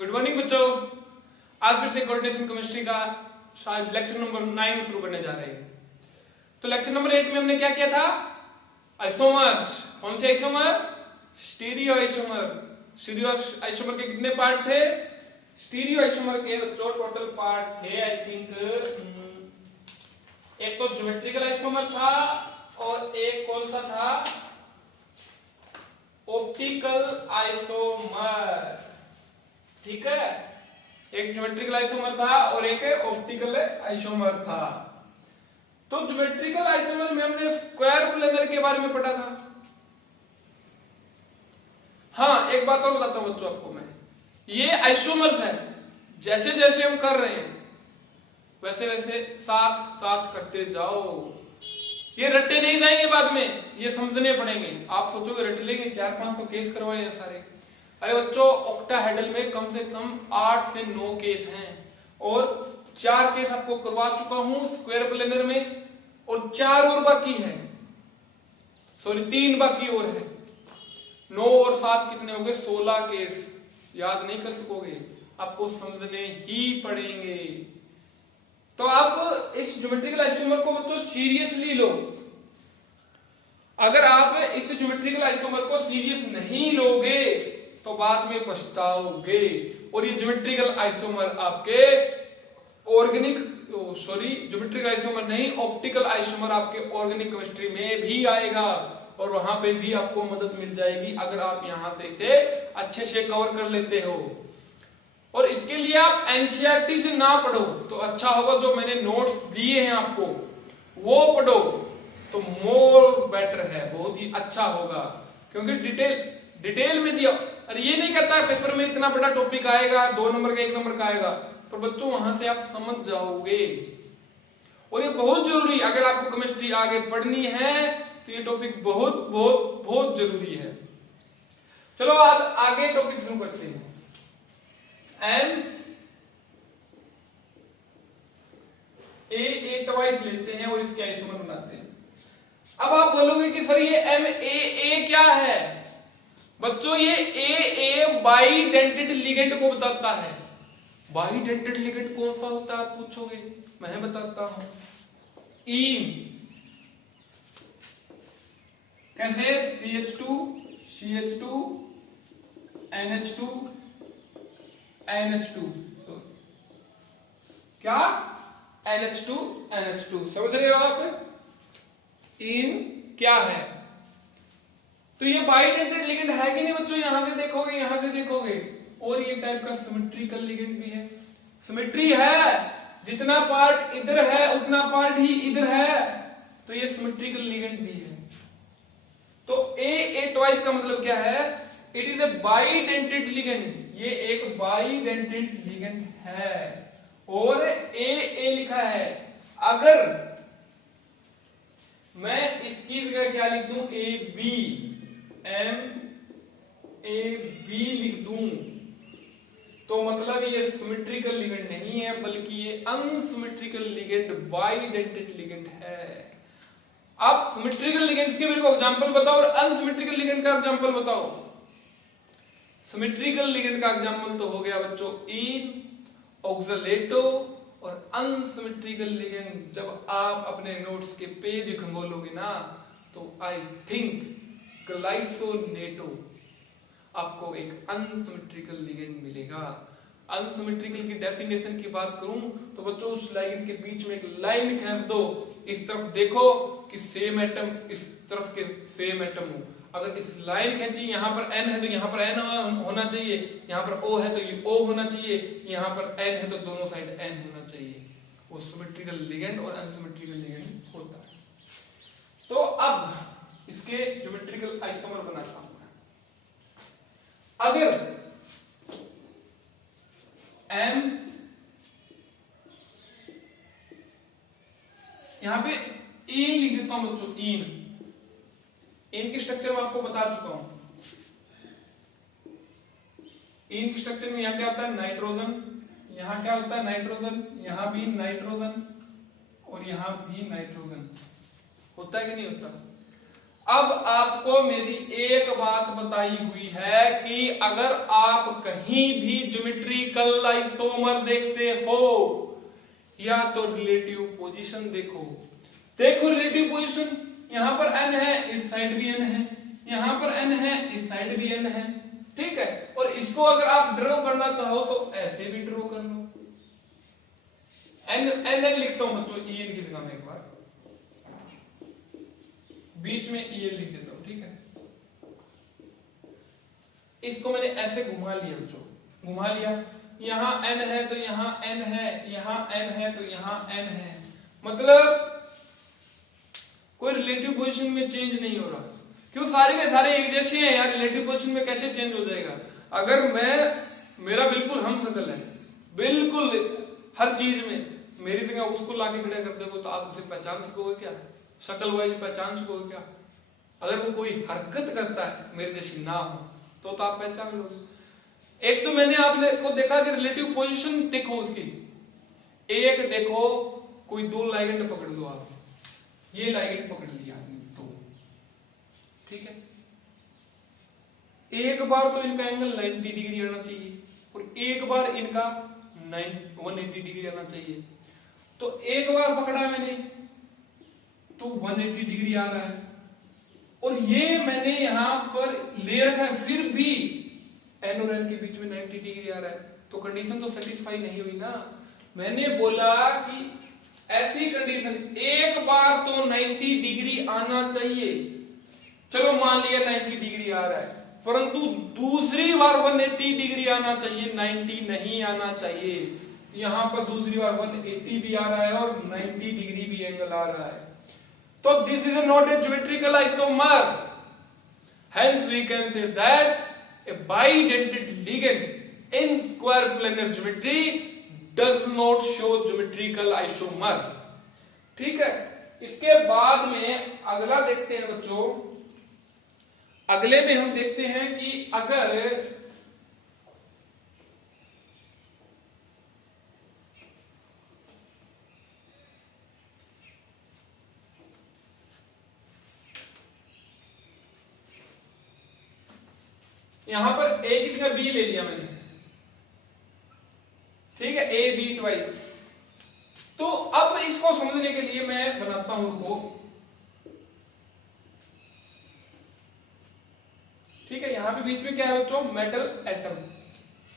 Good morning बच्चों। आज फिर से कोऑर्डिनेशन केमिस्ट्री का शायद लेक्चर नंबर 9 शुरू करने जा रहे हैं। तो लेक्चर नंबर 8 में हमने क्या किया था? आइसोमर्स। कौन से isomer? Stereo isomer. Stereo isomer के कितने पार्ट थे? स्टीरियो आइसोमर के बच्चों टोटल पार्ट थे आई थिंक एक तो ज्योमेट्रिकल आइसोमर था और एक कौन सा था? Optical isomer. ठीक है, एक ज्योमेट्रिकल आइसोमर था और एक ऑप्टिकल आइसोमर था। तो ज्योमेट्रिकल आइसोमर में हमने स्क्वायर प्लेनर के बारे में पढ़ा था। हाँ, एक बात और बताता हूं बच्चों आपको मैं, ये आइसोमर्स है, जैसे जैसे हम कर रहे हैं वैसे वैसे साथ साथ करते जाओ। ये रट्टे नहीं जाएंगे, बाद में ये समझने पड़ेंगे। आप सोचोगे रट लेंगे, 400-500 केस करवाए हैं सारे। अरे बच्चों, ऑक्टाहेड्रल में कम से कम 8 से 9 केस हैं और 4 केस आपको करवा चुका हूं स्क्वायर प्लेनर में और 4 और बाकी है, सॉरी 3 बाकी और है। 9 और 7 कितने हो गए? 16 केस। याद नहीं कर सकोगे, आपको समझने ही पड़ेंगे। तो आप इस ज्योमेट्रिकल आइसोमर को बच्चों सीरियसली लो। अगर आप इस ज्योमेट्रिकल आइसोमर को सीरियस नहीं लोगे तो बाद में पछताओगे। और ये ज्योमेट्रिकल आइसोमर आपके ज्योमेट्रिकल आइसोमर नहीं, ऑप्टिकल आइसोमर आपके ऑर्गेनिक केमिस्ट्री में भी आएगा और वहां पे भी आपको मदद मिल जाएगी अगर आप यहां से इसे अच्छे से कवर कर लेते हो। और इसके लिए आप एनसीईआरटी से ना पढ़ो तो अच्छा होगा, जो मैंने नोट्स दिए हैं आपको वो पढ़ो तो मोर बेटर है, बहुत ही अच्छा होगा, क्योंकि डिटेल में दिया। अरे ये नहीं कहता पेपर में इतना बड़ा टॉपिक आएगा, 2 नंबर का 1 नंबर का आएगा, पर बच्चों वहां से आप समझ जाओगे। और ये बहुत जरूरी, अगर आपको केमिस्ट्री आगे पढ़नी है तो ये टॉपिक बहुत बहुत बहुत जरूरी है। चलो आज आगे टॉपिक शुरू करते हैं। एम ए ट्वाइस लेते हैं और इसके आइसोमर बनाते हैं। अब आप बोलोगे कि सर ये एम ए क्या है? बच्चों ये ए बाइडेंटेड लिगेंड को बताता है। बाइडेंटेड लिगेंड कौन सा होता है आप पूछोगे, मैं बताता हूं। ईन कैसे? CH2 NH2 NH2 क्या? NH2 समझ रहे हो आप? इन क्या है? तो ये बाइडेंटेड लिगेंड है कि नहीं बच्चों? यहां से देखोगे, यहां से देखोगे, और ये टाइप का सिमेट्रिकल लिगेंड भी है। सिमेट्री है, जितना पार्ट इधर है उतना पार्ट ही इधर है, तो ये सिमेट्रिकल लिगेंड भी है। तो ए ट्वाइस का मतलब क्या है? It is a bidentate ligand. ये एक बाइडेंटेड लिगेंड है और ए लिखा है। अगर मैं इसकी जगह क्या लिख दूं? MAB लिख दूं तो मतलब ये सिमेट्रिकल लिगेंड नहीं है, बल्कि ये अनसिमेट्रिकल लिगेंड, बाइडेंटेड लिगेंड है। आप सिमेट्रिकल लिगेंड्स के मेरे को एग्जांपल बताओ और अनसिमेट्रिकल लिगेंड का एग्जांपल बताओ। सिमेट्रिकल लिगेंड का एग्जांपल तो हो गया बच्चों इन, ऑक्सलेटो, और अनसिमेट्रिकल लिगेंड जब आप अपने नोट्स के पेज खंगोलोगे ना तो आई थिंक ग्लाइसोनेटो आपको एक अनसिमेट्रिकल लिगेंड मिलेगा। अनसिमेट्रिकल की डेफिनेशन की बात करूं तो बच्चों उस लाइन के बीच में एक लाइन खींच दो, इस तरफ देखो कि सेम एटम, इस तरफ के सेम एटम हो। अगर इस लाइन खींची, यहां पर n है तो यहां पर n होना चाहिए, यहां पर O है तो ये O होना चाहिए, यहां पर n है तो दोनों साइड n होना चाहिए। वो सिमेट्रिकल लिगेंड और अनसिमेट्रिकल लिगेंड होता है। तो अब इसके ज्योमेट्रिकल आइसोमर बनाता हूं। अगर M यहां पे इन लिख देता हूं बच्चों, इन की स्ट्रक्चर में आपको बता चुका हूं। इन की स्ट्रक्चर में यहां क्या होता है? नाइट्रोजन, यहां क्या होता है? नाइट्रोजन, यहां भी नाइट्रोजन और यहां भी नाइट्रोजन। होता है कि नहीं होता? अब आपको मेरी एक बात बताई हुई है कि अगर आप कहीं भी ज्योमेट्रिकल आइसोमर देखते हो या तो रिलेटिव पोजीशन देखो। देखो रिलेटिव पोजीशन, यहां पर n है, इस साइड भी n है, यहां पर n है, इस साइड भी n है, ठीक है। और इसको अगर आप ड्रॉ करना चाहो तो ऐसे भी ड्रॉ कर लो। n लिखता हूं बच्चों, en की जगह में एक बार बीच में en लिख देता हूं, ठीक है। इसको मैंने ऐसे घुमा लिया बच्चों, घुमा लिया, यहां n है तो यहां n है, यहां n है तो यहां n है, मतलब कोई रिलेटिव पोजीशन में चेंज नहीं हो रहा। क्यों? सारे के सारे एक जैसे हैं यार, रिलेटिव पोजीशन में कैसे चेंज हो जाएगा? अगर मेरा बिल्कुल हमशक्ल है, बिल्कुल हर चीज में, मेरी जगह उसको लाके खड़ा कर दोगे तो आप उसे पहचान सकोगे क्या? शक्ल वाइज पहचान सकोगे क्या? अगर वो कोई हरकत करता है मेरे जैसी ना हो तो आप पहचान लोगे। एक तो मैंने आपने को देखा कि रिलेटिव पोजीशन देखो उसकी, एक देखो कोई दो लाइगेंड पकड़ दो आप, ये लाइगेंड पकड़ लिया आपने दो, ठीक है। एक बार तो इनका एंगल 90 डिग्री आना चाहिए और एक बार इनका 180 डिग्री आना चाहिए। तो एक बार पकड़ा मैंने तो 180 डिग्री आ रहा है, और ये मैंने यहां पर ले रखा है, फिर भी एन और एन के बीच में 90 डिग्री आ रहा है, तो कंडीशन तो सेटिस्फाई नहीं हुई ना। मैंने बोला कि ऐसी कंडीशन एक बार तो 90 डिग्री आना चाहिए, चलो मान लिया 90 डिग्री आ रहा है, परंतु दूसरी बार 180 डिग्री आना चाहिए, 90 नहीं आना चाहिए। यहां पर दूसरी बार 180 भी आ रहा है और 90 डिग्री भी एंगल आ रहा है, तो this is not a geometrical isomer. Hence we can say that a bidentate ligand in square planar geometry does not show geometrical isomer, ठीक है। इसके बाद में अगला देखते हैं बच्चों, अगले में हम देखते हैं कि अगर यहां पर ए की जगह बी ले लिया मैंने, ठीक है, ए बी ट्वाइस। तो अब इसको समझने के लिए मैं बनाता हूं रुको, ठीक है। यहां पे बीच में क्या है बच्चों? Metal atom.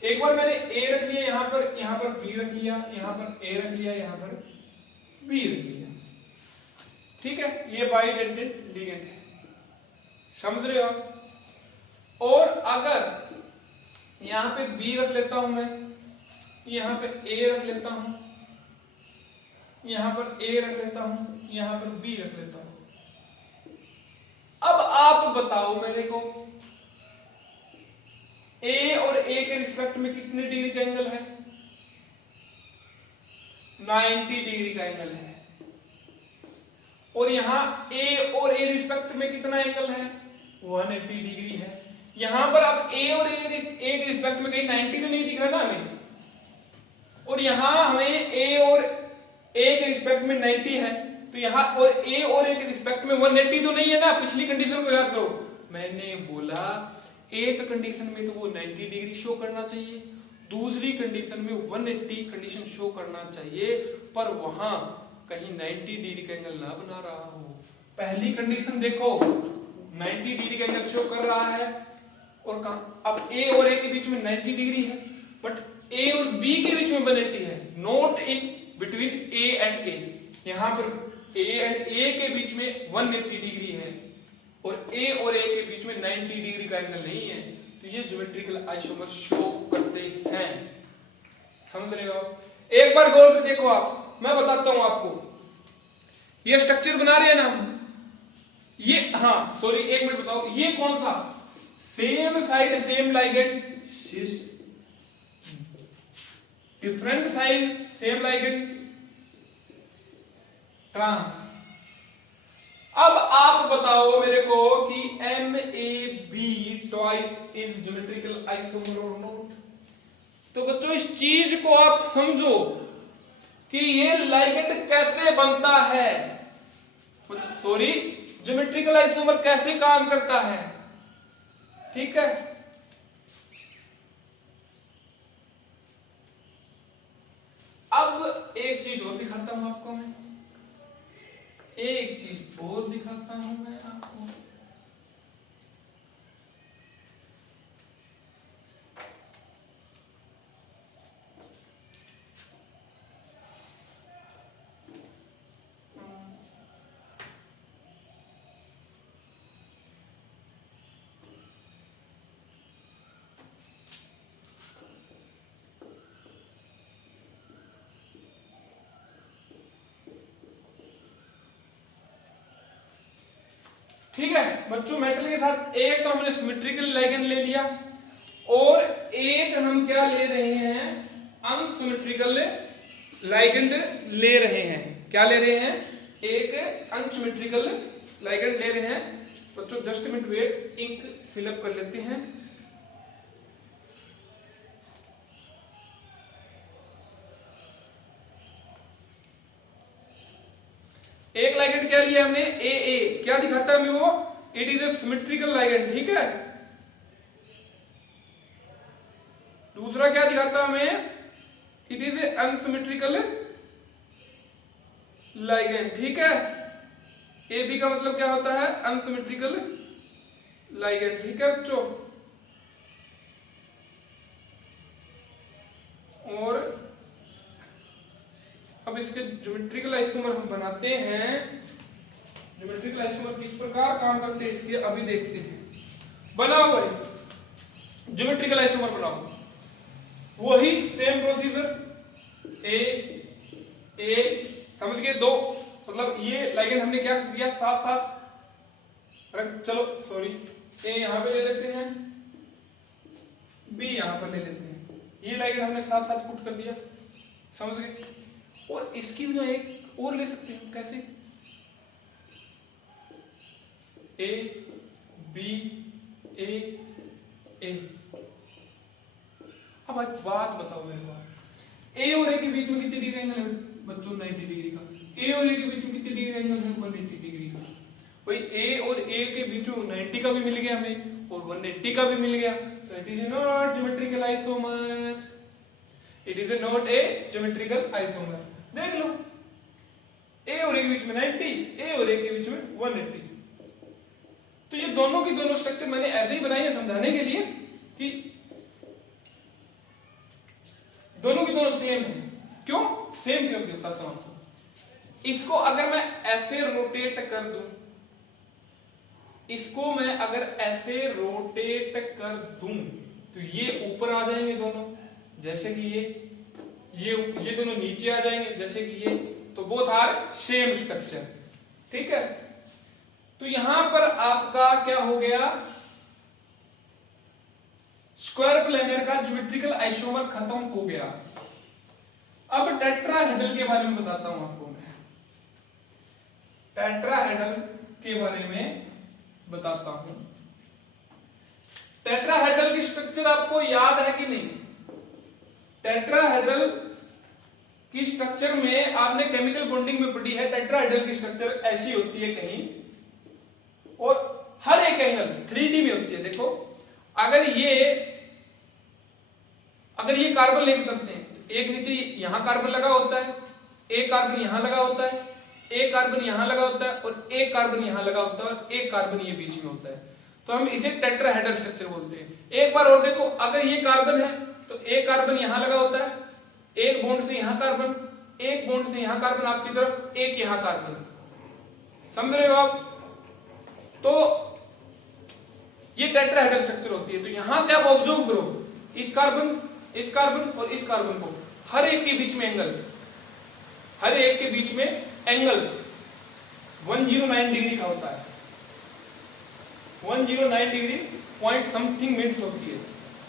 एक बार मैंने ए रख लिया यहां पर बी रख लिया, यहां पर ए रख लिया, यहां पर बी रख लिया, ठीक है। ये बाइडेंटेड लिगेंड है, समझ रहे हो आप? और अगर यहां पे बी रख लेता हूं मैं, यहां पे ए रख लेता हूं, यहां पर ए रख लेता हूं, यहां पर बी रख लेता हूं। अब आप बताओ मेरे को, ए और ए के रिस्पेक्ट में कितने डिग्री का एंगल है? 90 डिग्री का एंगल है। और यहां ए और ए रिस्पेक्ट में कितना एंगल है? 180 डिग्री है। यहां पर अब ए और ए के रिस्पेक्ट में कहीं 90 तो नहीं दिख रहा ना हमें, और यहां हमें ए और ए के रिस्पेक्ट में 90 है, तो यहां और ए के रिस्पेक्ट में 180 तो नहीं है ना। पिछली कंडीशन को याद करो, मैंने बोला एक कंडीशन में तो वो 90 डिग्री शो करना चाहिए, दूसरी कंडीशन में 180 कंडीशन शो करना चाहिए, पर वहां कहीं 90 डिग्री का एंगल ना बना रहा हो। पहली कंडीशन देखो 90 डिग्री का एंगल शो कर रहा है, और अब ए और ए के बीच में 90 डिग्री है, बट ए और बी के बीच में 180 है, not in between A and A. यहां पर ए एंड ए के बीच में 180 डिग्री है और ए के बीच में 90 डिग्री का एंगल नहीं है, तो ये ज्योमेट्रिकल आइसोमर शो करते हैं। समझ रहे हो? एक बार गौर से देखो आप, मैं बताता हूं आपको। ये स्ट्रक्चर बना रहे हैं ना हम, ये, हाँ सॉरी एक मिनट बताओ, ये कौन सा? Same side same ligand, different side same ligand, trans. अब आप बताओ मेरे को कि MAB twice is geometrical isomer और नॉट। तो बच्चों इस चीज को आप समझो कि ये लाइगेंड कैसे बनता है। सॉरी, ज्योमेट्रिकल आइसोमर कैसे काम करता है, ठीक है। अब एक चीज और दिखाता हूं आपको मैं, एक चीज और दिखाता हूं मैं आपको। ठीक है बच्चों, मेटल के साथ एक तो हमने सिमेट्रिकल लाइगेंड ले लिया और एक हम क्या ले रहे हैं, अनसिमेट्रिकल लाइगेंड ले रहे हैं। क्या ले रहे हैं, एक अनसिमेट्रिकल लाइगेंड ले रहे हैं। बच्चों just minute wait, ink fill up कर लेते हैं। एक लाइगेंड क्या लिया हमने, ए क्या दिखाता है हमें वो, it is a symmetrical ligand, ठीक है। दूसरा क्या दिखाता है हमें, it is a unsymmetrical ligand, ठीक है। ए बी का मतलब क्या होता है, अनसिमेट्रिकल लाइगेंड, ठीक है बच्चों। और अब इसके ज्योमेट्रिकल आइसोमर हम बनाते हैं। ज्योमेट्रिकल आइसोमर किस प्रकार काम करते हैं इसके अभी देखते हैं। बनाओ भाई ज्योमेट्रिकल आइसोमर बनाओ, वही सेम प्रोसीजर, ए समझ गए, दो मतलब ये लाइगेंड हमने क्या दिया, साथ साथ रख, चलो सॉरी, ए यहां पे ले लेते हैं, बी यहां पर ले लेते हैं। ये लाइगेंड हमने साथ साथ पुट कर दिया, समझ गए। और इसकी जो एक और ले सकते हैं, कैसे, ए बी ए। अब एक बात बताओ मेरे को, ए और ए के बीच में कितनी डिग्री एंगल है बच्चों, 90 डिग्री का। ए और ए के बीच में कितनी डिग्री एंगल है, 180 डिग्री का। भाई ए और ए के बीच में 90 का भी मिल गया हमें और 180 का भी मिल गया, तो it is not geometrical isomer, it is not a geometrical isomer. देख लो, ए और ए के बीच में 90, ए और ए के बीच में 180। तो ये दोनों की दोनों स्ट्रक्चर मैंने ऐसे ही बनाई है समझाने के लिए कि दोनों की दोनों सेम है। क्यों सेम, क्यों बताता हूं आपको। इसको अगर मैं ऐसे रोटेट कर दूं, इसको मैं अगर ऐसे रोटेट कर दूं तो ये ऊपर आ जाएंगे दोनों, जैसे कि ये दोनों नीचे आ जाएंगे जैसे कि ये, तो बोथ आर सेम स्ट्रक्चर, ठीक है। तो यहां पर आपका क्या हो गया, स्क्वायर प्लेनर का ज्योमेट्रिकल आइसोमर खत्म हो गया। अब टेट्राहेड्रल के बारे में बताता हूं आपको मैं, टेट्राहेड्रल के बारे में बताता हूं। टेट्राहेड्रल की स्ट्रक्चर आपको याद है कि नहीं, टेट्राहेड्रल की स्ट्रक्चर में आपने केमिकल बॉन्डिंग में पढ़ी है। टेट्राहेड्रल की स्ट्रक्चर ऐसी होती है कहीं, और हर एक एंगल 3D में होती है। देखो अगर ये कार्बन लेके चलते हैं, एक नीचे यहां कार्बन लगा होता है, एक कार्बन यहां लगा होता है, एक कार्बन यहां लगा होता है और एक कार्बन यहां लगा होता है और एक कार्बन ये बीच में होता है, तो हम इसे टेट्राहेड्रल स्ट्रक्चर बोलते हैं। एक बार और देखो, अगर ये कार्बन है तो एक कार्बन यहां लगा होता है, एक बॉन्ड से यहां कार्बन, एक बॉन्ड से यहां कार्बन आपकी तरफ, एक यहां कार्बन, समझ रहे हो आप। तो ये टेट्राहेड्रल स्ट्रक्चर होती है। तो यहां से आप ऑब्जर्व करो, इस कार्बन और इस कार्बन को, हर एक के बीच में एंगल, हर एक के बीच में एंगल 109 डिग्री का होता है। 109 डिग्री पॉइंट समथिंग मिनट्स होती है।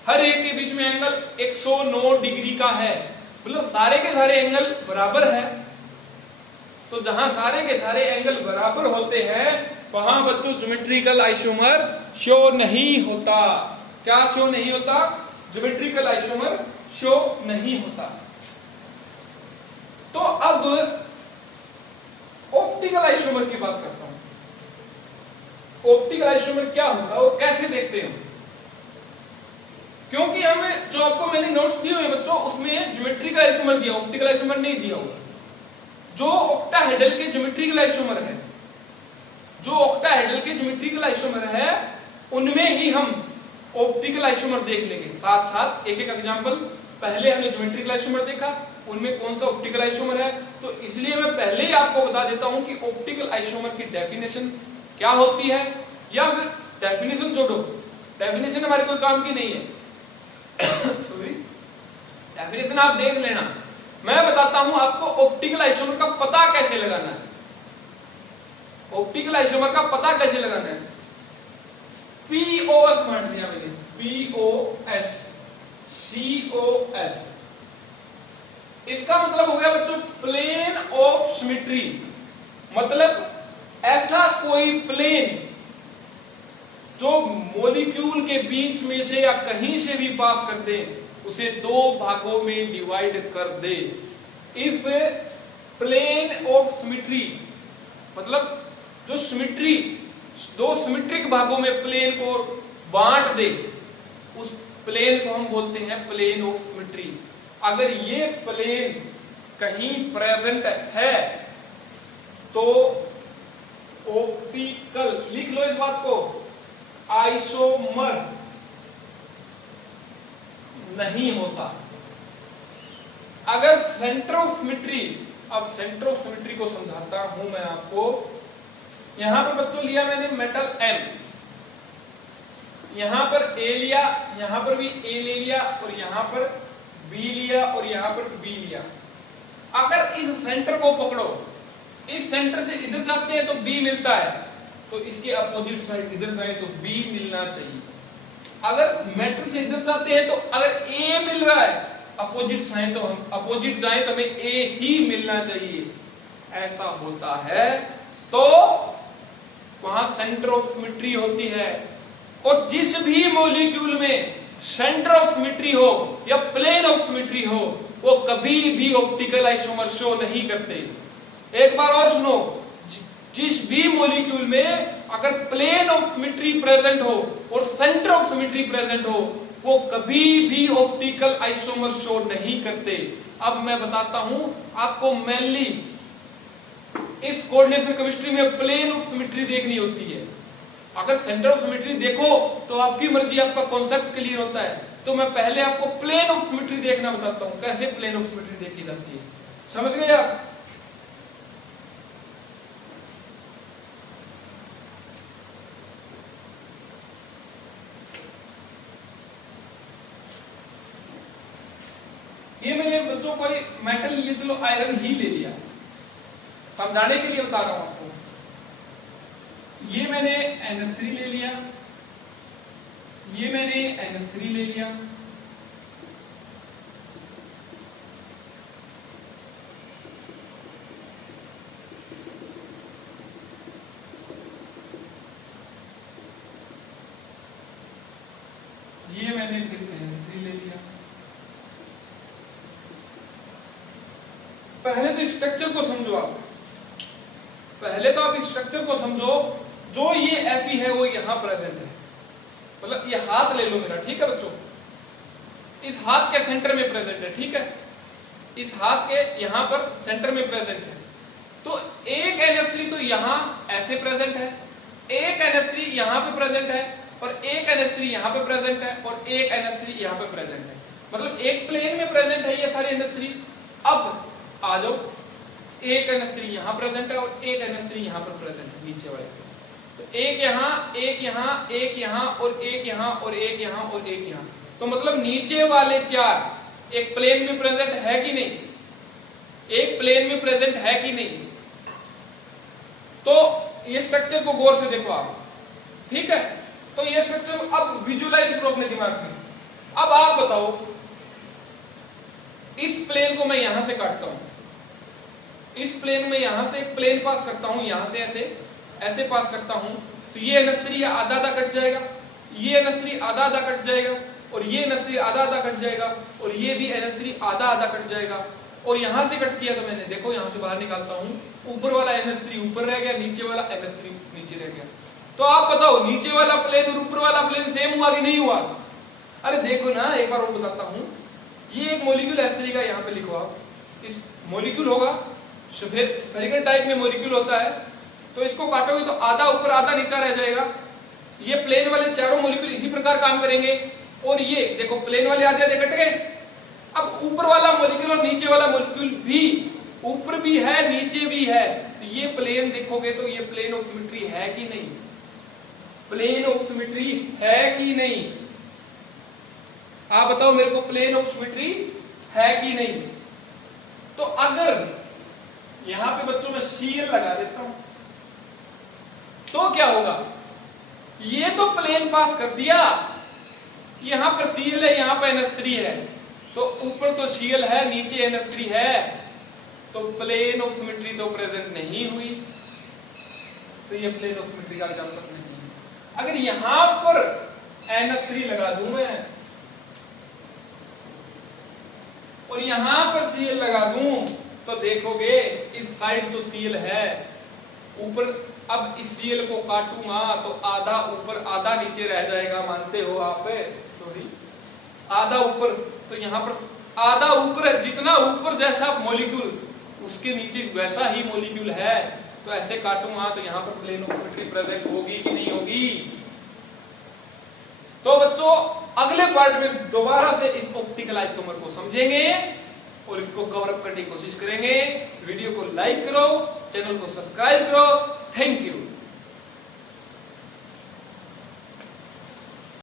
हर एक के बीच में एंगल 109 डिग्री का है, मतलब सारे के सारे एंगल बराबर है। तो जहां सारे के सारे एंगल बराबर होते हैं वहां बच्चों ज्योमेट्रिकल आइसोमर शो नहीं होता। क्या शो नहीं होता, ज्योमेट्रिकल आइसोमर शो नहीं होता। तो अब ऑप्टिकल आइसोमर की बात करता हूं। ऑप्टिकल आइसोमर क्या होगा और कैसे देखते हैं, क्योंकि हमें जो आपको मैंने नोट्स दिए हुए बच्चों उसमें ज्योमेट्रिकल आइसोमर दिया, ऑप्टिकल आइसोमर नहीं दिया होगा। जो ऑक्टाहेड्रल के ज्योमेट्रिकल आइसोमर है, जो ऑक्टाहेड्रल के ज्योमेट्रिकल आइसोमर है उनमें ही हम ऑप्टिकल आइसोमर देख लेंगे साथ साथ एक एक एग्जांपल। पहले हमने ज्योमेट्रिकल आइसोमर देखा, उनमें कौन सा ऑप्टिकल आइसोमर है, तो इसलिए मैं पहले ही आपको बता देता हूं कि ऑप्टिकल आइसोमर की डेफिनेशन क्या होती है, या फिर डेफिनेशन जोड़ो, डेफिनेशन हमारे कोई काम की नहीं है सॉरी, डेफिनेशन आप देख लेना। मैं बताता हूं आपको ऑप्टिकल आइसोमर का पता कैसे लगाना है। ऑप्टिकल आइसोमर का पता कैसे लगाना है, POS मान दिया मैंने, POS COS, इसका मतलब हो गया बच्चों प्लेन ऑफ सिमेट्री। मतलब ऐसा कोई प्लेन जो मॉलिक्यूल के बीच में से या कहीं से भी पास कर दे, उसे दो भागों में डिवाइड कर दे। इफ प्लेन ऑफ सिमेट्री, मतलब जो सिमेट्री दो सिमेट्रिक भागों में प्लेन को बांट दे, उस प्लेन को हम बोलते हैं प्लेन ऑफ सिमेट्री। अगर ये प्लेन कहीं प्रेजेंट है तो ऑप्टिकल, लिख लो इस बात को, आइसोमर नहीं होता। अगर सेंटर ऑफ सिमेट्री, अब सेंटर ऑफ सिमेट्री को समझाता हूं मैं आपको। यहां पर बच्चों लिया मैंने मेटल M, यहां पर A लिया, यहां पर भी A ले लिया, और यहां पर B लिया, और यहां पर B लिया। अगर इस सेंटर को पकड़ो, इस सेंटर से इधर जाते हैं तो B मिलता है, तो इसके अपोजिट साइड इधर जाए तो B मिलना चाहिए। अगर मेटल से इधर जाते हैं तो अगर A मिल रहा है अपोजिट साइड, तो हम अपोजिट जाए तो हमें A ही मिलना चाहिए। ऐसा होता है तो वहां सेंटर ऑफ सिमेट्री होती है। और जिस भी मॉलिक्यूल में सेंटर ऑफ सिमेट्री हो या प्लेन ऑफ सिमेट्री हो, वो कभी भी ऑप्टिकल आइसोमर शो नहीं करते। एक बार और सुनो, जिस भी मॉलिक्यूल में अगर प्लेन ऑफ सिमेट्री प्रेजेंट हो और सेंटर ऑफ सिमेट्री प्रेजेंट हो, वो कभी भी ऑप्टिकल आइसोमर शो नहीं करते। अब मैं बताता हूं आपको, मेनली इस कोऑर्डिनेशन केमिस्ट्री में प्लेन ऑफ सिमेट्री देखनी होती है। अगर सेंटर ऑफ सिमेट्री देखो तो आपकी मर्जी, आपका कॉन्सेप्ट क्लियर होता है। तो मैं पहले आपको प्लेन ऑफ सिमेट्री देखना बताता हूं, कैसे प्लेन ऑफ सिमेट्री देखी जाती है। समझ गए आप? ये मैंने बच्चों कोई मेटल ले, चलो आयरन ही ले लिया, समझाने के लिए बता रहा हूं आपको। ये मैंने NH3 ले लिया, ये मैंने NH3 ले लिया, ये मैंने फिर NH3 ले लिया। पहले तो स्ट्रक्चर को समझो आप, पहले तो आप स्ट्रक्चर को समझो। जो ये Fe है वो यहां प्रेजेंट है, मतलब ये हाथ ले लो मेरा, ठीक है बच्चों, इस हाथ के सेंटर में प्रेजेंट है, ठीक है, इस हाथ के यहां पर सेंटर में प्रेजेंट है। तो एक NH3 तो यहां ऐसे प्रेजेंट है, एक NH3 यहां पे प्रेजेंट है, और एक NH3 यहां पे प्रेजेंट है, और एक NH3 यहां पे प्रेजेंट है। मतलब एक प्लेन में प्रेजेंट है ये सारे NH3। अब आ जाओ, एक NH3 यहां प्रेजेंट है और एक NH3 यहां पर प्रेजेंट है नीचे वाले। तो एक यहां, एक यहां, एक यहां, और एक यहां, और एक यहां, और एक यहां। तो मतलब नीचे वाले चार एक प्लेन में प्रेजेंट है कि नहीं, एक प्लेन में प्रेजेंट है कि नहीं। तो ये स्ट्रक्चर को गौर से देखो आप, ठीक है। तो ये स्ट्रक्चर अब विजुअलाइज करो अपने दिमाग में। अब आप बताओ, इस प्लेन को मैं यहां से काटता हूं, इस प्लेन में यहां से एक प्लेन पास करता हूं, यहां से ऐसे ऐसे पास करता हूं, तो ये NH3 आधा आधा कट जाएगा, ये NH3 आधा आधा कट जाएगा, और ये NH3 आधा आधा कट जाएगा, और ये भी NH3 आधा आधा कट जाएगा। और यहां से कट किया तो मैंने, देखो यहां से बाहर निकालता हूं, ऊपर वाला NH3 ऊपर रह गया, नीचे वाला NH3 नीचे रह गया। तो आप बताओ नीचे वाला प्लेन और ऊपर वाला प्लेन सेम हुआ कि नहीं हुआ? अरे देखो ना, एक बार और बताता हूं। ये एक मॉलिक्यूल S3 का, यहां पे लिखो आप। इस मॉलिक्यूल होगा, स्फेरिकल टाइप में मॉलिक्यूल होता है, तो इसको काटोगे तो आधा ऊपर आधा नीचा रह जाएगा। ये प्लेन वाले चारों मॉलिक्यूल इसी प्रकार काम करेंगे, और ये देखो प्लेन वाले आधे आधे कट गए। अब ऊपर वाला मॉलिक्यूल और नीचे वाला मॉलिक्यूल भी, ऊपर भी है नीचे भी है, तो ये प्लेन देखोगे तो ये प्लेन ऑफ सिमेट्री है कि नहीं? प्लेन ऑफ सिमेट्री है कि नहीं? आप बताओ मेरे को, प्लेन ऑफ सिमेट्री है कि नहीं? तो अगर यहां पे बच्चों में Cl लगा देता हूं तो क्या होगा? ये तो प्लेन पास कर दिया, यहां पर Cl है, यहां पर NH3 है, तो ऊपर तो Cl है, नीचे NH3 है, तो प्लेन ऑफ सिमेट्री तो प्रेजेंट नहीं हुई, तो ये प्लेन ऑफ सिमेट्री का एग्जांपल नहीं है। अगर यहां पर NH3 लगा दूं मैं और यहां पर Cl लगा दूं, तो देखोगे इस साइड तो Cl है, ऊपर अब इस Cl को काटूंगा तो आधा ऊपर आधा नीचे रह जाएगा, मानते हो आप? सॉरी, आधा ऊपर, तो यहां पर आधा ऊपर, जितना ऊपर जैसा मॉलिक्यूल उसके नीचे वैसा ही मॉलिक्यूल है, तो ऐसे काटूंगा तो यहां पर प्लेन ऑफ सिमेट्री प्रेजेंट होगी कि नहीं होगी? तो बच्चों अगले पार्ट में दोबारा से इस ऑप्टिकल आइसोमर को समझेंगे और इसको कवर अप करने की कोशिश करेंगे। वीडियो को लाइक करो, चैनल को सब्सक्राइब करो। Thank you.